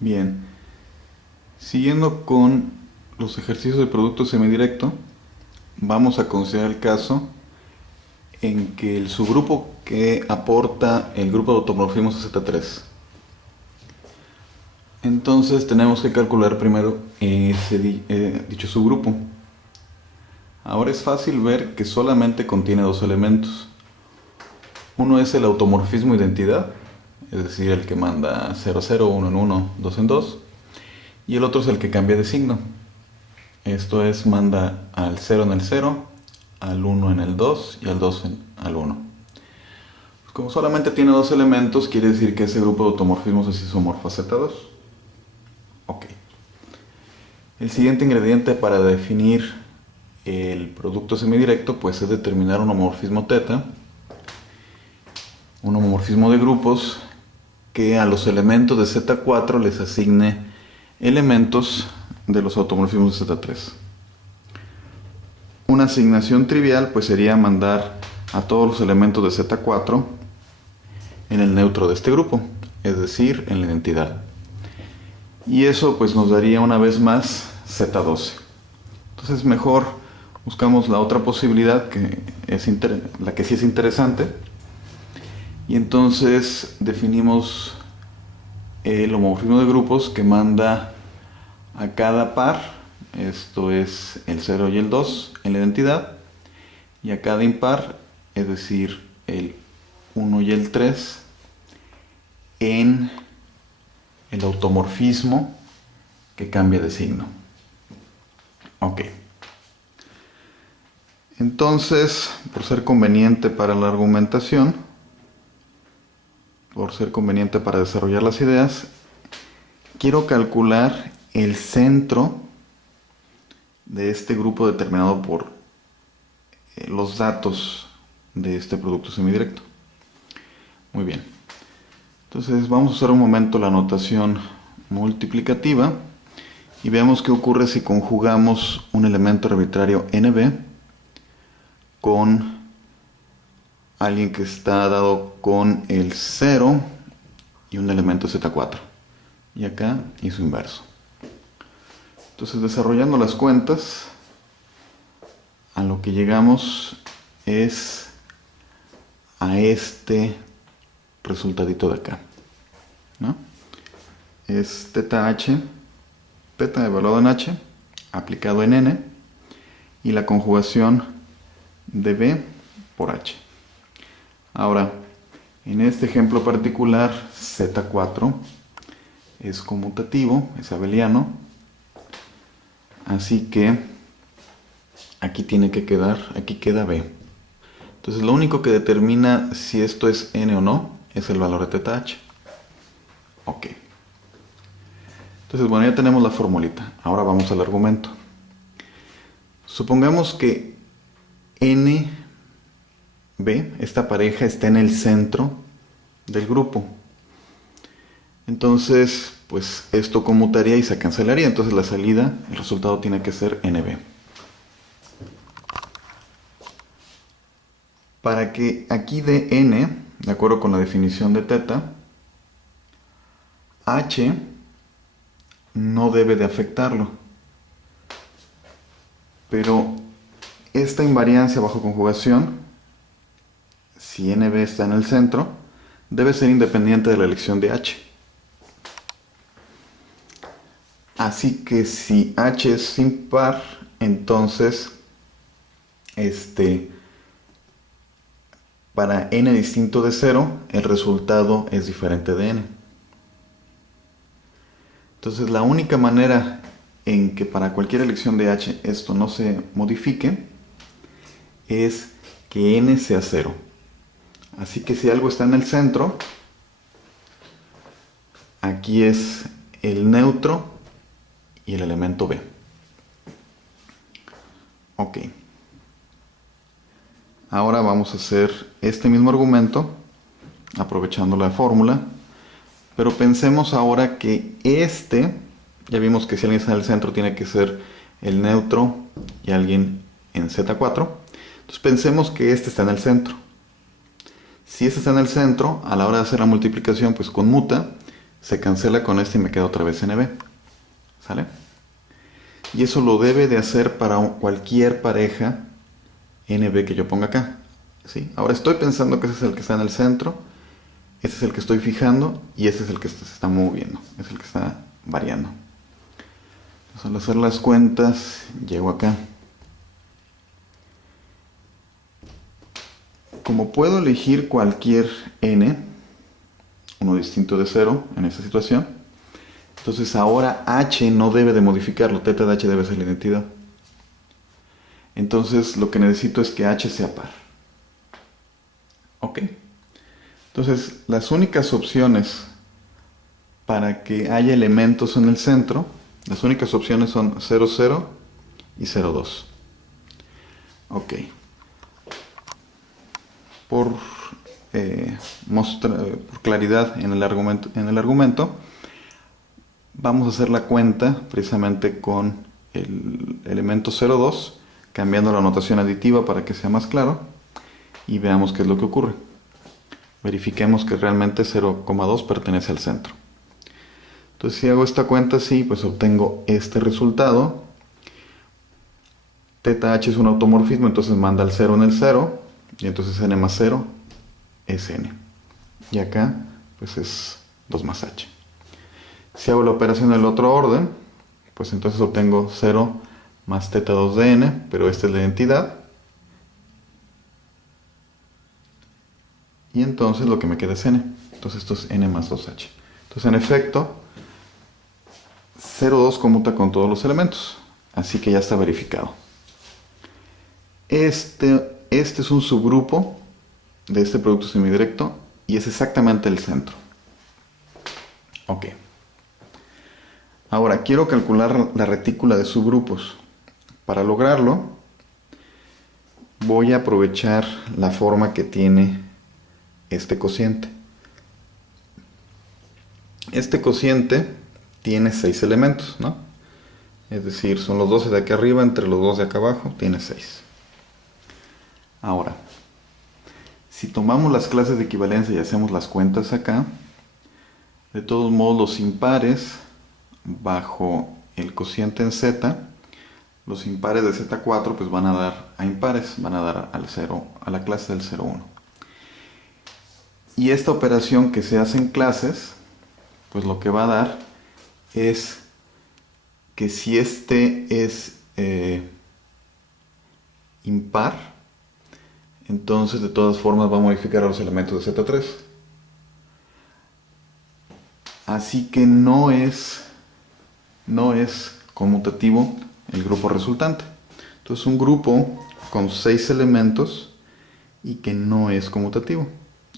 Bien, siguiendo con los ejercicios de producto semidirecto, vamos a considerar el caso en que el subgrupo que aporta el grupo de automorfismos es Z3. Entonces tenemos que calcular primero dicho subgrupo. Ahora es fácil ver que solamente contiene dos elementos. Uno es el automorfismo identidad, es decir, el que manda 0, 0, 1 en 1, 2 en 2. Y el otro es el que cambia de signo. Esto es, manda al 0 en el 0, al 1 en el 2 y al 2 al 1. Pues como solamente tiene dos elementos, quiere decir que ese grupo de automorfismos es isomorfo a Z2. Ok. El siguiente ingrediente para definir el producto semidirecto pues es determinar un homomorfismo teta, un homomorfismo de grupos que a los elementos de Z4 les asigne elementos de los automorfismos de Z3. Una asignación trivial pues sería mandar a todos los elementos de Z4 en el neutro de este grupo, es decir, en la identidad. Y eso pues nos daría una vez más Z12. Entonces mejor buscamos la otra posibilidad que es la que sí es interesante. Y entonces definimos el homomorfismo de grupos que manda a cada par, esto es el 0 y el 2 en la identidad, y a cada impar, es decir, el 1 y el 3 en el automorfismo que cambia de signo. Ok. Entonces, por ser conveniente para la argumentación, por ser conveniente para desarrollar las ideas, quiero calcular el centro de este grupo determinado por los datos de este producto semidirecto. Muy bien. Entonces vamos a usar un momento la notación multiplicativa y veamos qué ocurre si conjugamos un elemento arbitrario NB con alguien que está dado con el 0 y un elemento Z4. Y acá y su inverso. Entonces, desarrollando las cuentas, a lo que llegamos es a este resultadito de acá, ¿no? Es teta h, teta evaluado en h, aplicado en n, y la conjugación de b por h. Ahora, en este ejemplo particular, Z4 es conmutativo, es abeliano, así que aquí tiene que quedar, aquí queda B. Entonces lo único que determina si esto es n o no es el valor de teta h. Ok. Entonces bueno, ya tenemos la formulita. Ahora vamos al argumento. Supongamos que NB, esta pareja, está en el centro del grupo. Entonces, pues esto conmutaría y se cancelaría. Entonces la salida, el resultado tiene que ser NB. Para que aquí dé n, de acuerdo con la definición de teta, h no debe de afectarlo. Pero esta invariancia bajo conjugación, si NB está en el centro, debe ser independiente de la elección de h. Así que si h es impar, entonces para n distinto de 0, el resultado es diferente de n. Entonces la única manera en que para cualquier elección de h esto no se modifique es que n sea 0. Así que si algo está en el centro, aquí es el neutro y el elemento b. Ok. Ahora vamos a hacer este mismo argumento, aprovechando la fórmula, pero pensemos ahora que ya vimos que si alguien está en el centro tiene que ser el neutro y alguien en Z4. Entonces pensemos que este está en el centro. Si este está en el centro, a la hora de hacer la multiplicación, pues conmuta, se cancela con este y me queda otra vez NB. ¿Sale? Y eso lo debe de hacer para cualquier pareja NB que yo ponga acá. ¿Sí? Ahora estoy pensando que ese es el que está en el centro, ese es el que estoy fijando y ese es el que se está moviendo, es el que está variando. Entonces, al hacer las cuentas, llego acá. Como puedo elegir cualquier n, uno distinto de 0 en esta situación, entonces ahora h no debe de modificarlo, θ de h debe ser la identidad. Entonces lo que necesito es que h sea par. Ok. Entonces las únicas opciones para que haya elementos en el centro, las únicas opciones son 0, 0 y 0, 2. Ok. Por claridad en el argumento, vamos a hacer la cuenta precisamente con el elemento 0,2, cambiando la notación aditiva para que sea más claro, y veamos qué es lo que ocurre. Verifiquemos que realmente 0,2 pertenece al centro. Entonces, si hago esta cuenta así, pues obtengo este resultado. θh es un automorfismo, entonces manda el 0 en el 0, y entonces n más 0 es n. Y acá, pues es 2 más h. Si hago la operación en el otro orden, pues entonces obtengo 0 más θ2 de n, pero esta es la identidad. Y entonces lo que me queda es n. Entonces esto es n más 2h. Entonces en efecto, 0,2 conmuta con todos los elementos. Así que ya está verificado. Este es un subgrupo de este producto semidirecto y es exactamente el centro. Ok. Ahora quiero calcular la retícula de subgrupos. Para lograrlo, voy a aprovechar la forma que tiene este cociente. Este cociente tiene 6 elementos, ¿no? Es decir, son los 12 de aquí arriba entre los 2 de acá abajo, tiene 6. Ahora, si tomamos las clases de equivalencia y hacemos las cuentas acá, de todos modos los impares bajo el cociente en z, los impares de z4 pues van a dar a impares, van a dar al 0, a la clase del 0, 1. Y esta operación que se hace en clases, pues lo que va a dar es que si este es impar, entonces de todas formas va a modificar a los elementos de Z3. Así que no es conmutativo el grupo resultante. Entonces un grupo con 6 elementos y que no es conmutativo.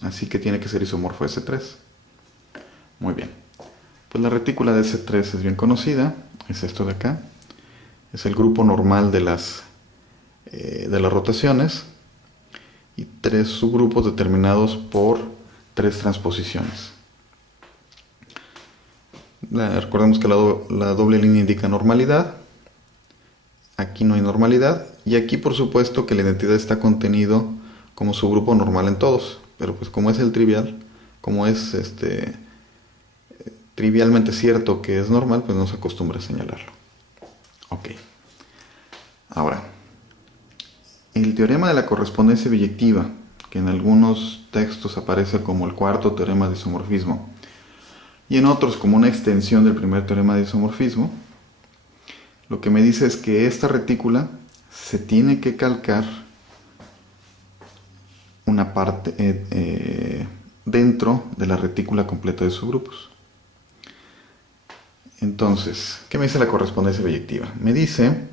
Así que tiene que ser isomorfo de S3. Muy bien. Pues la retícula de S3 es bien conocida. Es esto de acá. Es el grupo normal de las rotaciones. Y 3 subgrupos determinados por 3 transposiciones. Recordemos que la doble línea indica normalidad. Aquí no hay normalidad. Y aquí por supuesto que la identidad está contenido como subgrupo normal en todos. Pero pues como es el trivial, como es trivialmente cierto que es normal, pues no se acostumbra a señalarlo. Ok. Ahora, el teorema de la correspondencia biyectiva, que en algunos textos aparece como el cuarto teorema de isomorfismo, y en otros como una extensión del primer teorema de isomorfismo, lo que me dice es que esta retícula se tiene que calcar una parte dentro de la retícula completa de subgrupos. Entonces, ¿qué me dice la correspondencia biyectiva? Me dice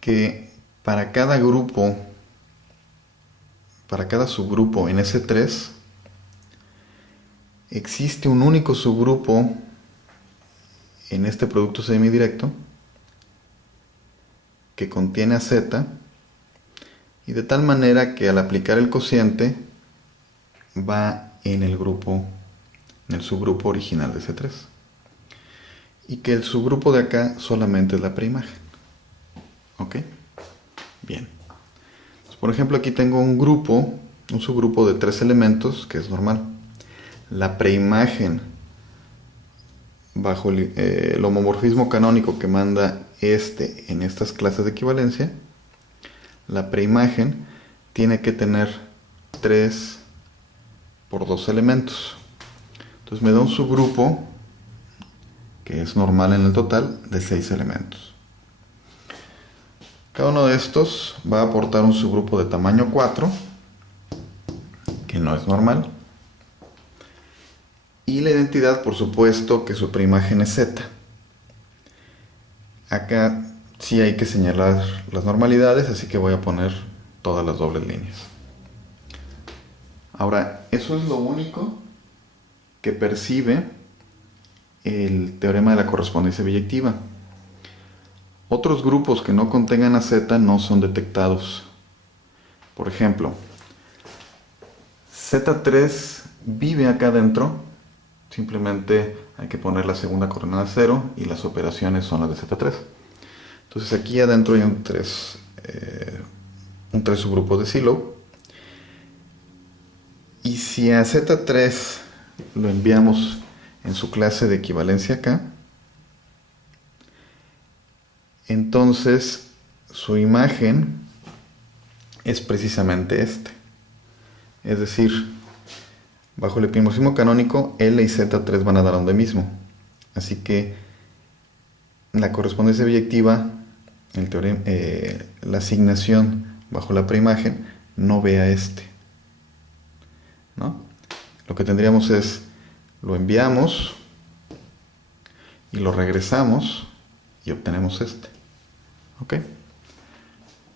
que para cada grupo, para cada subgrupo en S3, existe un único subgrupo en este producto semidirecto que contiene a Z, y de tal manera que al aplicar el cociente va en el subgrupo original de C3, y que el subgrupo de acá solamente es la preimagen. ¿Ok? Bien. Entonces, por ejemplo, aquí tengo un subgrupo de 3 elementos, que es normal. la preimagen bajo el homomorfismo canónico que manda en estas clases de equivalencia, la preimagen tiene que tener 3 por 2 elementos. Entonces me da un subgrupo que es normal en el total de 6 elementos. Cada uno de estos va a aportar un subgrupo de tamaño 4, que no es normal. Y la identidad, por supuesto, que su preimagen es Z. Acá sí hay que señalar las normalidades, así que voy a poner todas las dobles líneas. Ahora, eso es lo único que percibe el teorema de la correspondencia biyectiva. Otros grupos que no contengan a Z no son detectados. Por ejemplo, Z3 vive acá adentro. Simplemente hay que poner la segunda coordenada 0 y las operaciones son las de Z3. Entonces aquí adentro hay un 3 subgrupo de Sylow. Y si a Z3 lo enviamos en su clase de equivalencia acá, entonces su imagen es precisamente Es decir, bajo el epimorfismo canónico, L y Z3 van a dar donde mismo. Así que la correspondencia biyectiva, la asignación bajo la preimagen, no ve a ¿no? Lo que tendríamos es, lo enviamos y lo regresamos y obtenemos ¿Ok?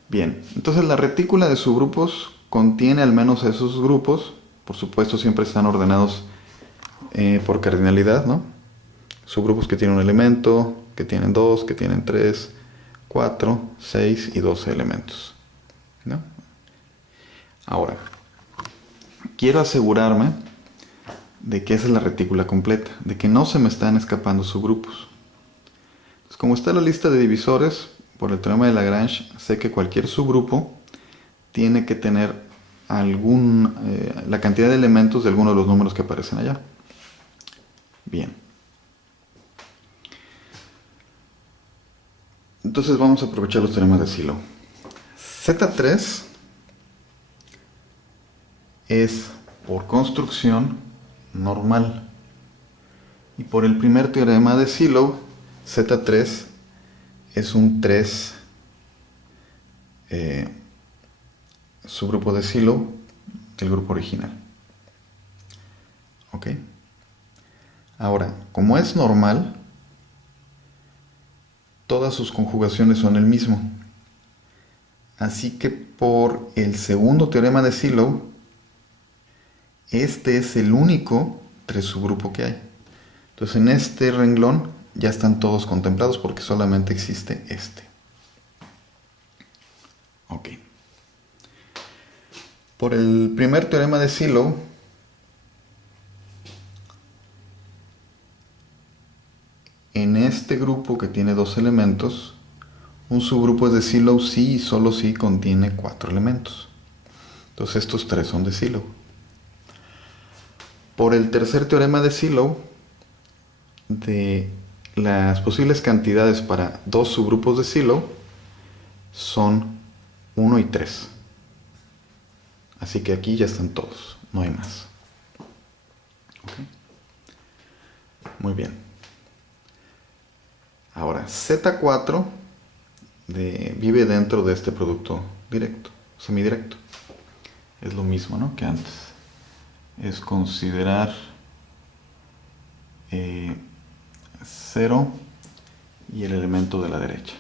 Bien, entonces la retícula de subgrupos contiene al menos esos grupos. Por supuesto, siempre están ordenados por cardinalidad, ¿no? Subgrupos que tienen un elemento, que tienen 2, que tienen 3, 4, 6 y 12 elementos, ¿no? Ahora, quiero asegurarme de que esa es la retícula completa, de que no se me están escapando subgrupos. Entonces, como está la lista de divisores, por el teorema de Lagrange, sé que cualquier subgrupo tiene que tener la cantidad de elementos de alguno de los números que aparecen allá. Bien. Entonces vamos a aprovechar los teoremas de Sylow. Z3 es, por construcción, normal. Y por el primer teorema de Sylow, Z3 es un 3 subgrupo de Sylow del grupo original. ¿Ok? Ahora, como es normal, todas sus conjugaciones son el mismo. Así que por el segundo teorema de Sylow, este es el único 3 subgrupo que hay. Entonces en este renglón ya están todos contemplados porque solamente existe Ok. Por el primer teorema de Sylow, en este grupo que tiene 2 elementos, un subgrupo es de Sylow si y solo si contiene 4 elementos. Entonces estos 3 son de Sylow. Por el tercer teorema de Sylow, de las posibles cantidades para 2 subgrupos de Sylow son 1 y 3. Así que aquí ya están todos, no hay más. ¿Okay? Muy bien. Ahora, Z4 vive dentro de este producto directo, semidirecto. Es lo mismo, ¿no?, que antes. Es considerar 0 y el elemento de la derecha.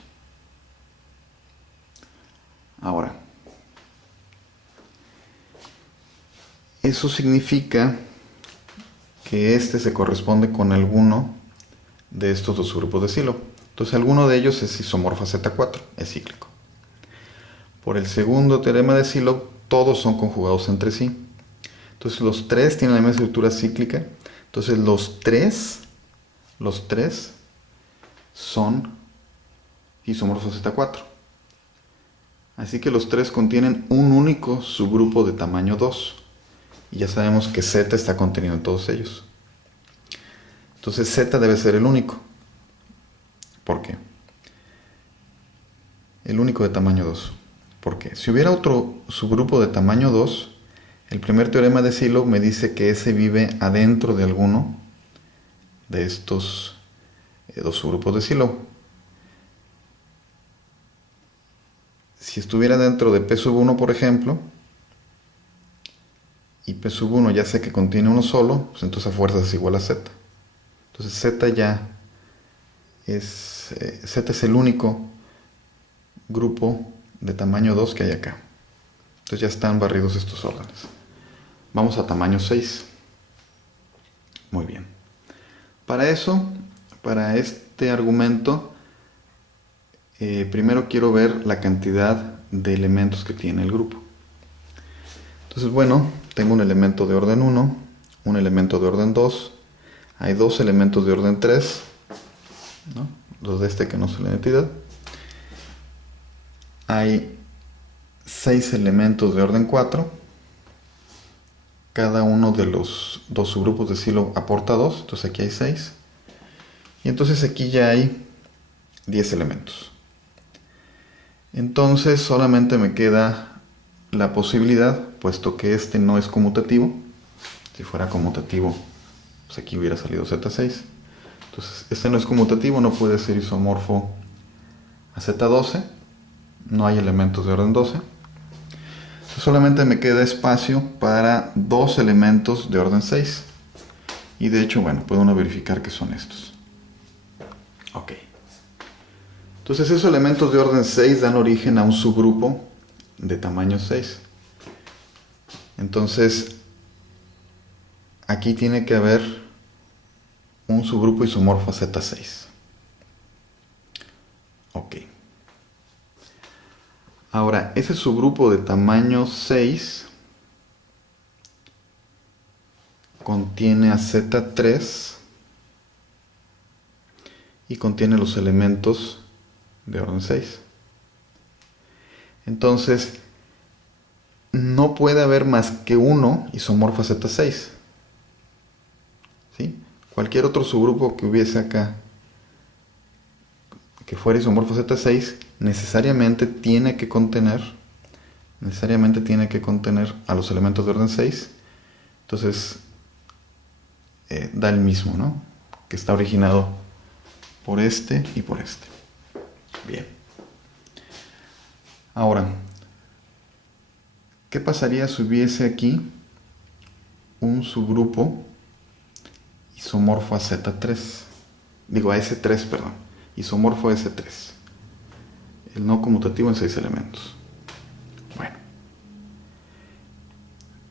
Ahora, eso significa que se corresponde con alguno de estos 2 grupos de Sylow. Entonces alguno de ellos es isomorfo a Z4, es cíclico. Por el segundo teorema de Sylow, todos son conjugados entre sí. Entonces los 3 tienen la misma estructura cíclica. Entonces los tres son isomorfos a Z4. Así que los 3 contienen un único subgrupo de tamaño 2. y ya sabemos que Z está contenido en todos ellos. Entonces Z debe ser el único. ¿Por qué? El único de tamaño 2. Porque si hubiera otro subgrupo de tamaño 2, el primer teorema de Sylow me dice que ese vive adentro de alguno de estos dos subgrupos de Sylow. Si estuviera dentro de P sub 1, por ejemplo, y P sub 1 ya sé que contiene uno solo, pues entonces a fuerzas es igual a Z. Entonces Z ya es, Z es el único grupo de tamaño 2 que hay acá. Entonces ya están barridos estos órdenes. Vamos a tamaño 6. Muy bien. Para eso, para este argumento, primero quiero ver la cantidad de elementos que tiene el grupo. Entonces, bueno, tengo un elemento de orden 1, un elemento de orden 2, hay dos elementos de orden 3, ¿no? Los de este que no son la identidad. Hay 6 elementos de orden 4. Cada uno de los dos subgrupos de Sylow aporta 2, entonces aquí hay 6. Y entonces aquí ya hay 10 elementos. Entonces solamente me queda la posibilidad, puesto que este no es conmutativo. Si fuera conmutativo, pues aquí hubiera salido Z6. Entonces este no es conmutativo, no puede ser isomorfo a Z12. No hay elementos de orden 12. Entonces solamente me queda espacio para dos elementos de orden 6. Y de hecho, bueno, puede uno verificar que son estos. Ok. Entonces esos elementos de orden 6 dan origen a un subgrupo de tamaño 6. Entonces, aquí tiene que haber un subgrupo isomorfo a Z6. Ok. Ahora, ese subgrupo de tamaño 6 contiene a Z3 y contiene los elementos de orden 6. Entonces, no puede haber más que uno isomorfo a Z6. ¿Sí? Cualquier otro subgrupo que hubiese acá que fuera isomorfo a Z6 necesariamente tiene que contener a los elementos de orden 6. Entonces da el mismo, ¿no? Que está originado por este y por este. Bien. Ahora, ¿qué pasaría si hubiese aquí un subgrupo isomorfo a Z3? Digo, a S3, perdón. Isomorfo a S3. El no conmutativo en 6 elementos. Bueno.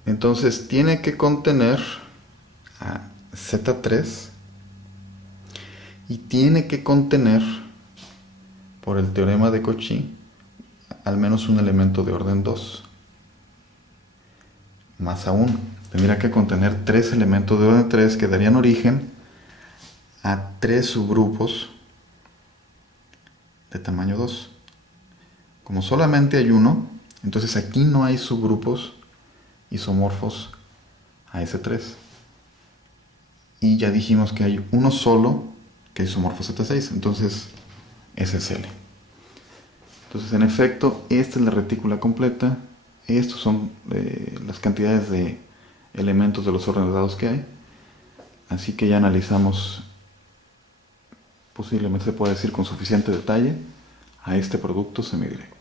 Entonces tiene que contener a Z3 y tiene que contener, por el teorema de Cauchy, al menos un elemento de orden 2. Más aún, tendría que contener 3 elementos de orden 3 que darían origen a 3 subgrupos de tamaño 2. Como solamente hay uno, entonces aquí no hay subgrupos isomorfos a S3. Y ya dijimos que hay uno solo que es isomorfo a Z6, entonces ese es L. Entonces, en efecto, esta es la retícula completa. Estos son las cantidades de elementos de los órdenes dados que hay. Así que ya analizamos, posiblemente se puede decir con suficiente detalle, a este producto semidirecto.